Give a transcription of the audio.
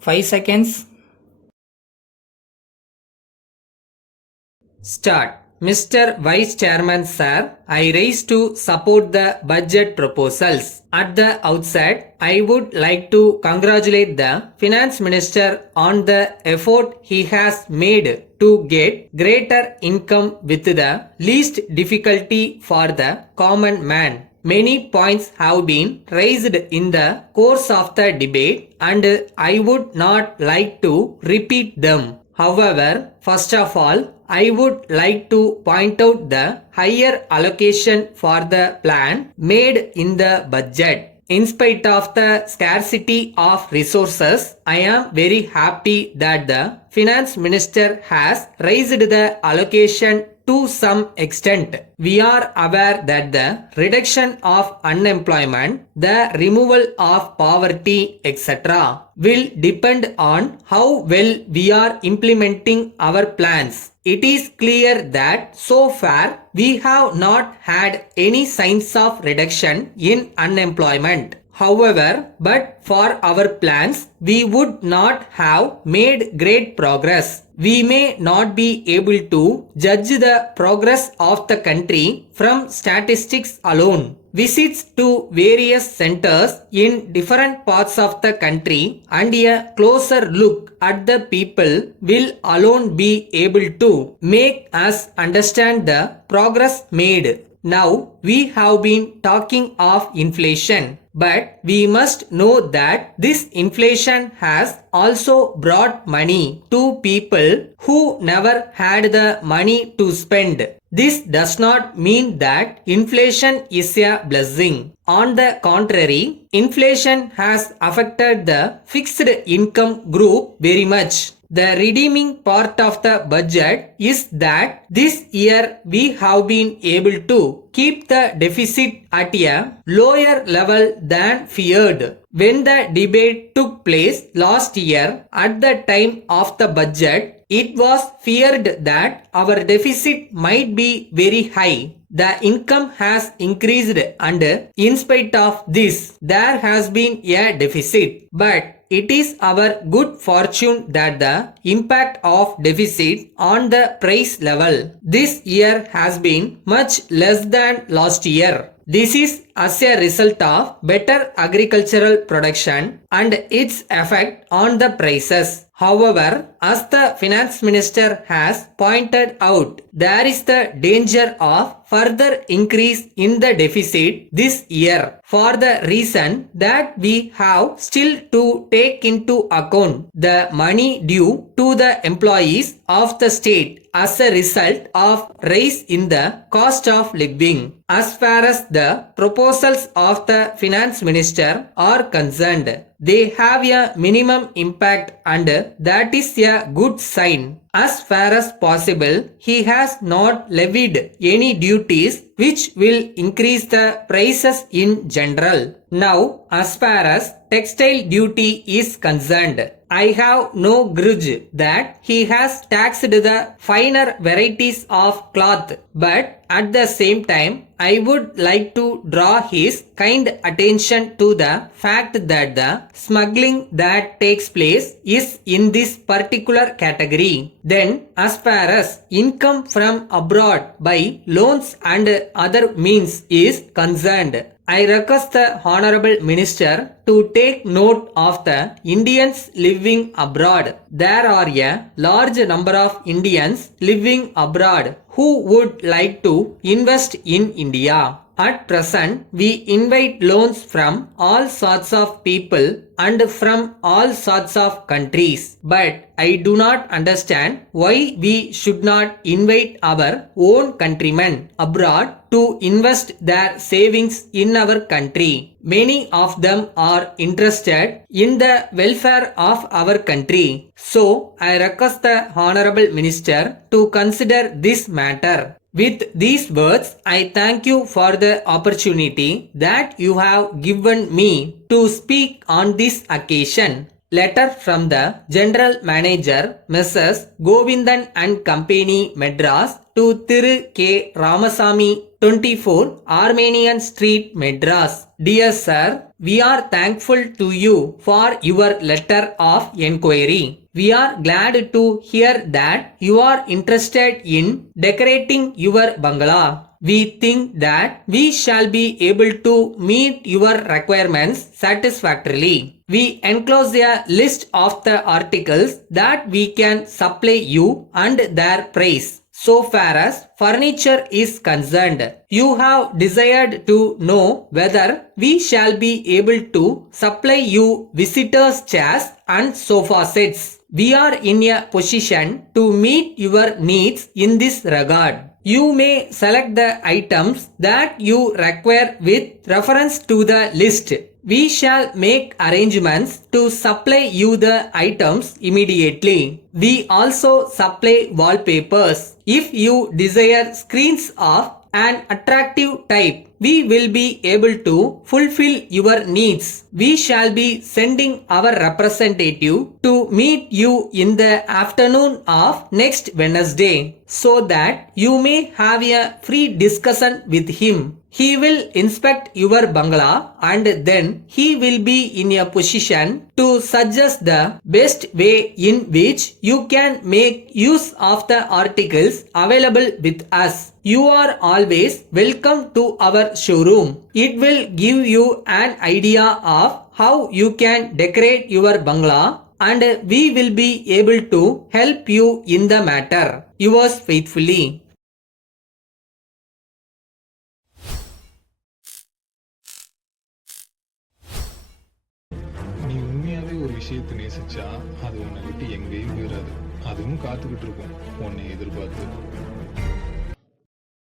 5 seconds. Start. Mr. Vice Chairman Sir, I rise to support the budget proposals. At the outset, I would like to congratulate the Finance Minister on the effort he has made to get greater income with the least difficulty for the common man. Many points have been raised in the course of the debate and I would not like to repeat them. However, first of all, I would like to point out the higher allocation for the plan made in the budget. In spite of the scarcity of resources, I am very happy that the Finance Minister has raised the allocation to some extent. We are aware that the reduction of unemployment, the removal of poverty, etc. will depend on how well we are implementing our plans. It is clear that so far we have not had any signs of reduction in unemployment. However, but for our plans, we would not have made great progress. We may not be able to judge the progress of the country from statistics alone. Visits to various centers in different parts of the country and a closer look at the people will alone be able to make us understand the progress made. Now we have been talking of inflation, but we must know that this inflation has also brought money to people who never had the money to spend. This does not mean that inflation is a blessing. On the contrary, inflation has affected the fixed income group very much. The redeeming part of the budget is that this year we have been able to keep the deficit at a lower level than feared. When the debate took place last year at the time of the budget, it was feared that our deficit might be very high. The income has increased and in spite of this, there has been a deficit. But it is our good fortune that the impact of deficit on the price level this year has been much less than last year. This is as a result of better agricultural production and its effect on the prices. However, as the Finance Minister has pointed out, there is the danger of further increase in the deficit this year for the reason that we have still to take into account the money due to the employees of the state as a result of rise in the cost of living. As far as the proposals of the Finance Minister are concerned, they have a minimum impact and that is a good sign. As far as possible, he has not levied any duties which will increase the prices in general. Now, as far as textile duty is concerned, I have no grudge that he has taxed the finer varieties of cloth, but at the same time, I would like to draw his kind attention to the fact that the smuggling that takes place is in this particular category. Then, as far as income from abroad by loans and other means is concerned, I request the Honorable Minister to take note of the Indians living abroad. There are a large number of Indians living abroad who would like to invest in India. At present, we invite loans from all sorts of people and from all sorts of countries. But I do not understand why we should not invite our own countrymen abroad to invest their savings in our country. Many of them are interested in the welfare of our country. So, I request the Honorable Minister to consider this matter. With these words, I thank you for the opportunity that you have given me to speak on this occasion. Letter from the General Manager, Mrs. Govindan and Company, Madras, to Thiru K. Ramasamy, 24 Armenian Street, Madras. Dear Sir, we are thankful to you for your letter of enquiry. We are glad to hear that you are interested in decorating your bungalow. We think that we shall be able to meet your requirements satisfactorily. We enclose a list of the articles that we can supply you and their price. So far as furniture is concerned, you have desired to know whether we shall be able to supply you visitors' chairs and sofa sets. We are in a position to meet your needs in this regard. You may select the items that you require with reference to the list. We shall make arrangements to supply you the items immediately. We also supply wallpapers. If you desire screens of an attractive type, we will be able to fulfill your needs. We shall be sending our representative to meet you in the afternoon of next Wednesday, so that you may have a free discussion with him. He will inspect your bungalow and then he will be in a position to suggest the best way in which you can make use of the articles available with us. You are always welcome to our showroom. It will give you an idea of how you can decorate your bungalow and we will be able to help you in the matter. Yours faithfully. நீ உண்மையாவே ஒரு விஷயத்தை நேசிச்சா அது உன்னை விட்டு எங்கேயும் போயிடாது. அதுவும் காத்துக்கிட்டு இருக்கும் உன்னை எதிர்பார்த்து.